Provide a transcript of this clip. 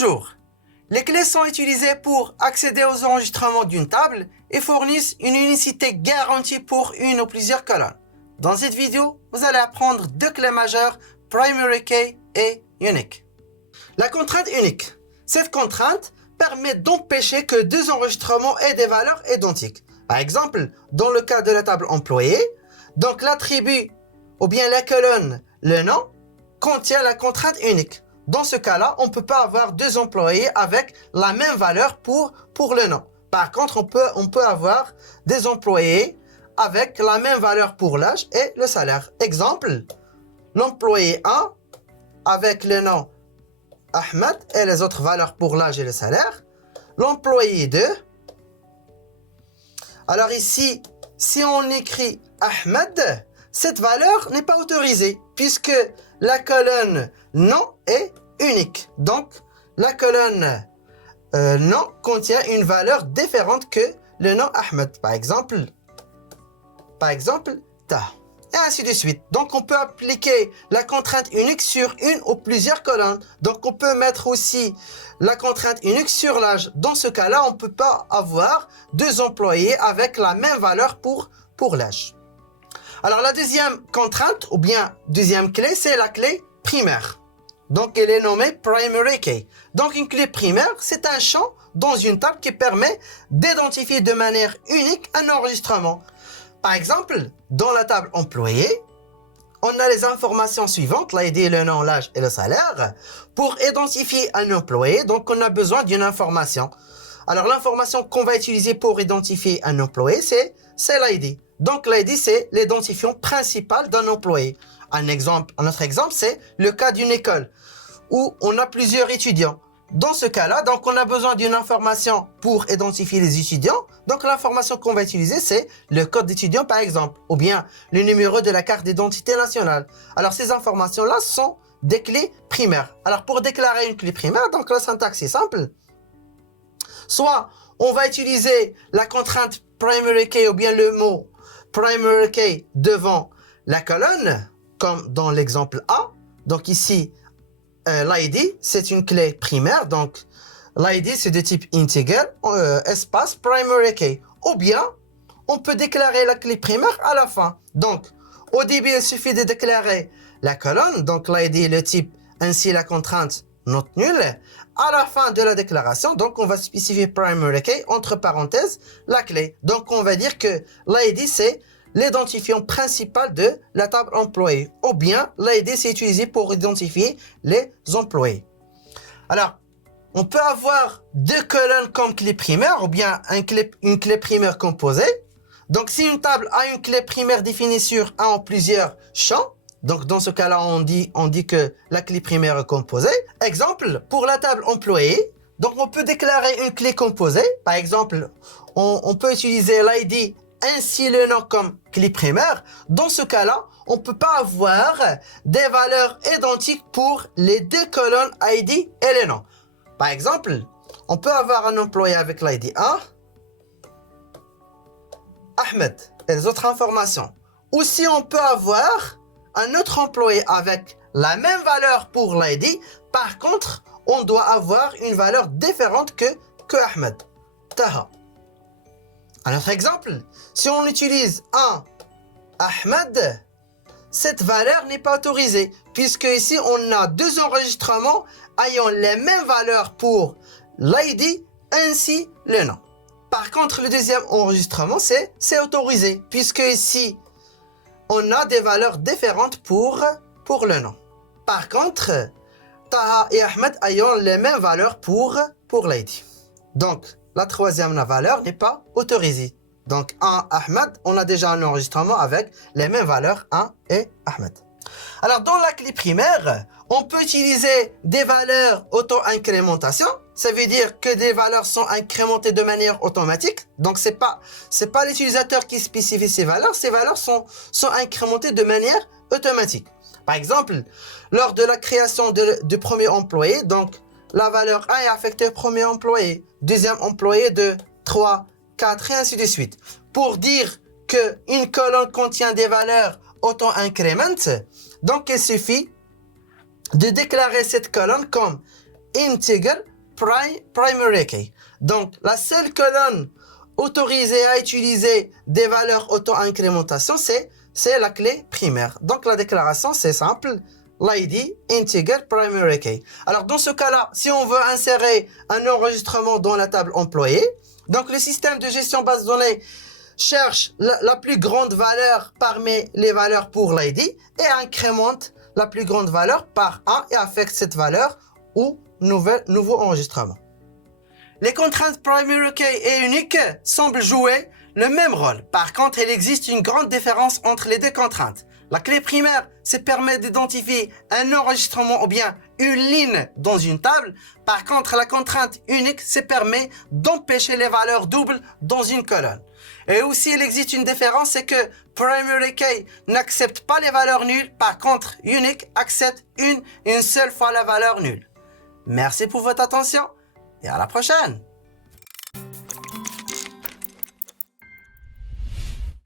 Bonjour. Les clés sont utilisées pour accéder aux enregistrements d'une table et fournissent une unicité garantie pour une ou plusieurs colonnes. Dans cette vidéo, vous allez apprendre deux clés majeures, Primary Key et Unique. La contrainte unique. Cette contrainte permet d'empêcher que deux enregistrements aient des valeurs identiques. Par exemple, dans le cas de la table employée, donc l'attribut ou bien la colonne, le nom, contient la contrainte unique. Dans ce cas-là, on ne peut pas avoir deux employés avec la même valeur pour le nom. Par contre, on peut avoir des employés avec la même valeur pour l'âge et le salaire. Exemple, l'employé 1 avec le nom Ahmed et les autres valeurs pour l'âge et le salaire. L'employé 2. Alors ici, si on écrit Ahmed, cette valeur n'est pas autorisée puisque la colonne nom est unique. Donc, la colonne nom contient une valeur différente que le nom Ahmed. Par exemple, ta. Et ainsi de suite. Donc, on peut appliquer la contrainte unique sur une ou plusieurs colonnes. Donc, on peut mettre aussi la contrainte unique sur l'âge. Dans ce cas-là, on ne peut pas avoir deux employés avec la même valeur pour l'âge. Alors, la deuxième contrainte, ou bien deuxième clé, c'est la clé primaire. Donc, elle est nommée Primary Key. Donc, une clé primaire, c'est un champ dans une table qui permet d'identifier de manière unique un enregistrement. Par exemple, dans la table employée, on a les informations suivantes, l'ID, le nom, l'âge et le salaire. Pour identifier un employé, donc on a besoin d'une information. Alors, l'information qu'on va utiliser pour identifier un employé, c'est l'ID. Donc, l'ID, c'est l'identifiant principal d'un employé. Un autre exemple, c'est le cas d'une école où on a plusieurs étudiants. Dans ce cas-là, donc on a besoin d'une information pour identifier les étudiants. Donc, l'information qu'on va utiliser, c'est le code d'étudiant, par exemple, ou bien le numéro de la carte d'identité nationale. Alors, ces informations-là sont des clés primaires. Alors, pour déclarer une clé primaire, donc la syntaxe est simple. Soit on va utiliser la contrainte primary key ou bien le mot primary key devant la colonne, comme dans l'exemple A. Donc ici, l'ID, c'est une clé primaire. Donc, l'ID, c'est de type integer, espace primary key. Ou bien, on peut déclarer la clé primaire à la fin. Donc, au début, il suffit de déclarer la colonne. Donc, l'ID, le type, ainsi la contrainte not nulle. À la fin de la déclaration, donc, on va spécifier primary key, entre parenthèses, la clé. Donc, on va dire que l'ID, c'est l'identifiant principal de la table employée. Ou bien, l'ID, c'est utilisé pour identifier les employés. Alors, on peut avoir deux colonnes comme clé primaire ou bien une clé primaire composée. Donc, si une table a une clé primaire définie sur un ou plusieurs champs, donc dans ce cas-là, on dit que la clé primaire est composée. Exemple, pour la table employée, donc on peut déclarer une clé composée. Par exemple, on peut utiliser l'ID ainsi le nom comme clé primaire. Dans ce cas-là, on ne peut pas avoir des valeurs identiques pour les deux colonnes ID et le nom. Par exemple, on peut avoir un employé avec l'ID 1, Ahmed, et les autres informations. Ou si on peut avoir un autre employé avec la même valeur pour l'ID, par contre, on doit avoir une valeur différente que Ahmed. Taha. Un autre exemple, si on utilise un Ahmed, cette valeur n'est pas autorisée, puisque ici on a deux enregistrements ayant les mêmes valeurs pour l'ID ainsi le nom. Par contre, le deuxième enregistrement, c'est autorisé, puisque ici on a des valeurs différentes pour le nom. Par contre, Taha et Ahmed ayant les mêmes valeurs pour l'ID. Donc, la troisième valeur n'est pas autorisée. Donc, un Ahmed, on a déjà un enregistrement avec les mêmes valeurs, 1 et Ahmed. Alors, dans la clé primaire, on peut utiliser des valeurs auto-incrémentation. Ça veut dire que des valeurs sont incrémentées de manière automatique. Donc, c'est pas l'utilisateur qui spécifie ces valeurs sont incrémentées de manière automatique. Par exemple, lors de la création du premier employé, donc, la valeur 1 est affectée au premier employé, deuxième employé de 3, 4 et ainsi de suite. Pour dire qu'une colonne contient des valeurs auto-increment, donc il suffit de déclarer cette colonne comme integer primary key. Donc, la seule colonne autorisée à utiliser des valeurs auto-incrémentation, c'est la clé primaire. Donc, la déclaration, c'est simple. L'ID integer primary key. Alors, dans ce cas-là, si on veut insérer un enregistrement dans la table employée, donc le système de gestion base de données cherche la plus grande valeur parmi les valeurs pour l'ID et incrémente la plus grande valeur par 1 et affecte cette valeur au nouveau enregistrement. Les contraintes primary key et unique semblent jouer le même rôle. Par contre, il existe une grande différence entre les deux contraintes. La clé primaire, ça permet d'identifier un enregistrement ou bien une ligne dans une table. Par contre, la contrainte unique, ça permet d'empêcher les valeurs doubles dans une colonne. Et aussi, il existe une différence, c'est que primary key n'accepte pas les valeurs nulles. Par contre, unique accepte une seule fois la valeur nulle. Merci pour votre attention et à la prochaine.